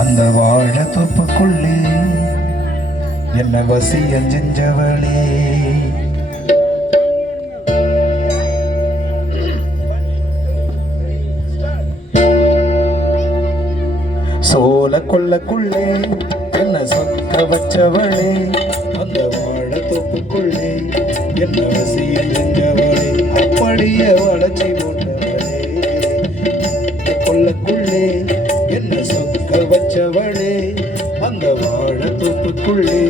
அந்த வாழ தொப்புக்குள்ளே என்ன வசியம் செஞ்சவளே சோல கொள்ளக்குள்ளே என்ன சொக்க வச்சவளே அந்த வாழ தொப்புக்குள்ளே என்ன வசியம் செஞ்சவளே அப்படியே வளர்ச்சி போட்டவளே கொள்ளக்குள்ளே என்ன சொக்க வச்சவளே அந்த வாழ தொப்புக்குள்ளே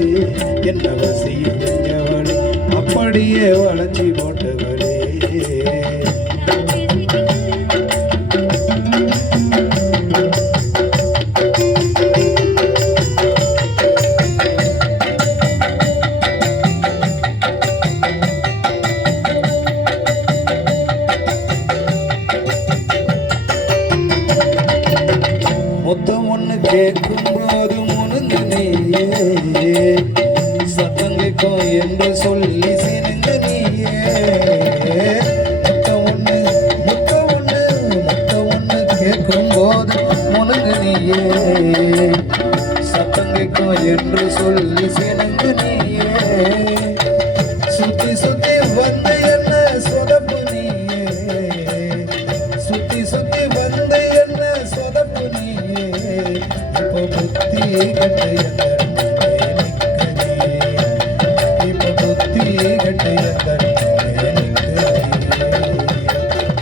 என்ன வசியம் செஞ்சவளே அப்படியே வளர்ச்சி போட்டவளே மொத்தம் ஒண்ணு கேட்கும் போது முனுந்து நீயே சத்தங்கைக்கும் என்று சொல்லி சினுங்க நீயே மொத்தம் ஒண்ணு கேட்கும் போது முனுங்கு நீயே சத்தங்கைக்கும் என்று சொல்லி சினுங்க நீயே சுத்தி சுத்தி வந்த என்ன சொதப்பு நீயே சுத்தி சுத்தி வந்த என்ன சொதப்பு நீயே இப்போ புத்தி கட்டைய இப்போ புத்தி கட்டைய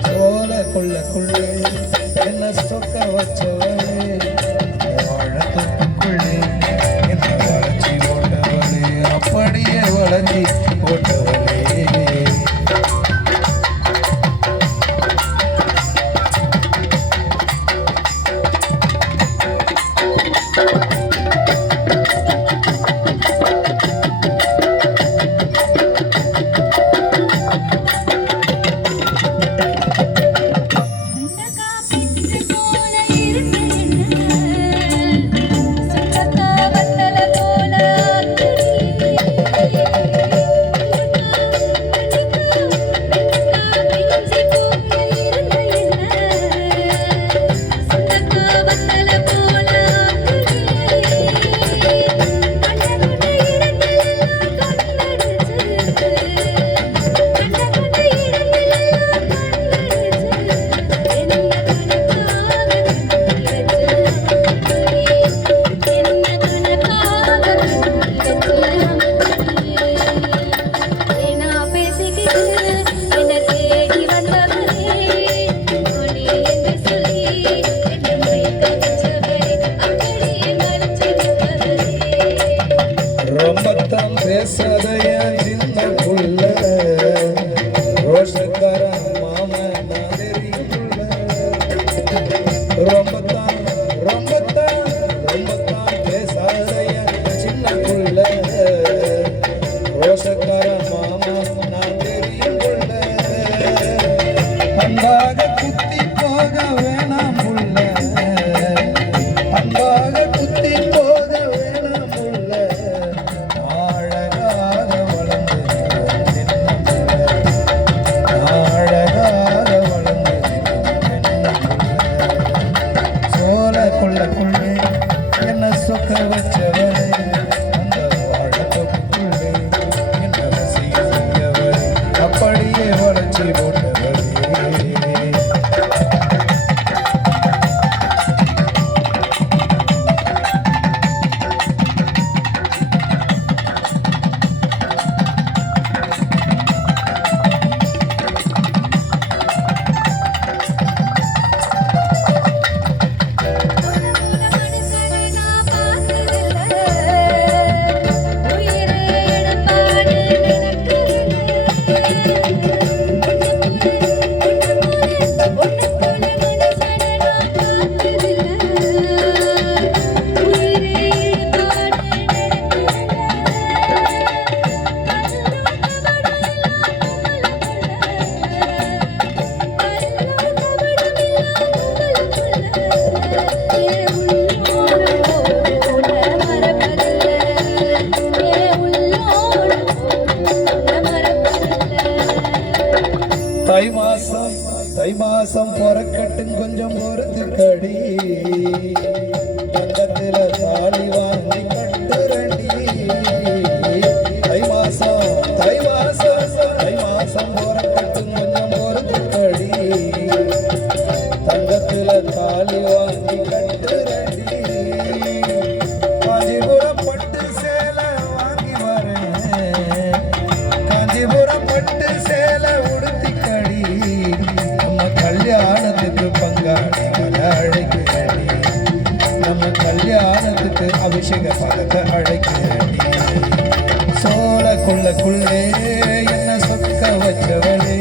சோழ கொள்ளக்குள்ளே என்ன சொக்க வச்சவளே வாழத்துக்குள்ளே என்ன வளர்ச்சி போட்டவளே அப்படியே வளர்ச்சி போட்டவளே ரொம்பத்தான் பேசாதைய சின்ன புள்ள ரோஷக்கார மாமா நான் தெரியுள்ள ரொம்பத்தான் பேசாதைய சின்ன புள்ள ரோஷக்கார மாமா நான் தெரியுள்ள அன்பாக குத்தி போக வேணாம் புள்ள அன்பாக குத்தி போக வேணாம் புள்ள கொள்ளக்குள்ளே என்ன சொக்க வச்சவளே அந்த வாழத்துக்குள்ளே என்ன வசியம் செஞ்சவளே அப்படியே வளர்ச்சி போட்டவளே தை மாசம் பொறக்கட்டும் கொஞ்சம் பொறுத்து பொறுத்துக்கடி தங்கத்துல தாலி வாங்கி கட்டுரண்டி தை மாசம் தை மாசம் தை மாசம் போறப்பட்டு கொஞ்சம் பொறுத்துக்கடி தங்கத்துல தாலி வாங்கி கட்டுரண்டி காஞ்சிபுரம் பட்டு சேலை வாங்கி வரேன் காஞ்சிபுரம் பட்டு சேலை உடுத்திக்கடி நம்ம கல்யாணத்துக்கு பங்காளிகளை அழைக்கிறடி நம்ம கல்யாணத்துக்கு அபிஷேக பதத்தை அழைக்கிறடி சோழ குள்ளே என்ன சொக்க வச்சவளே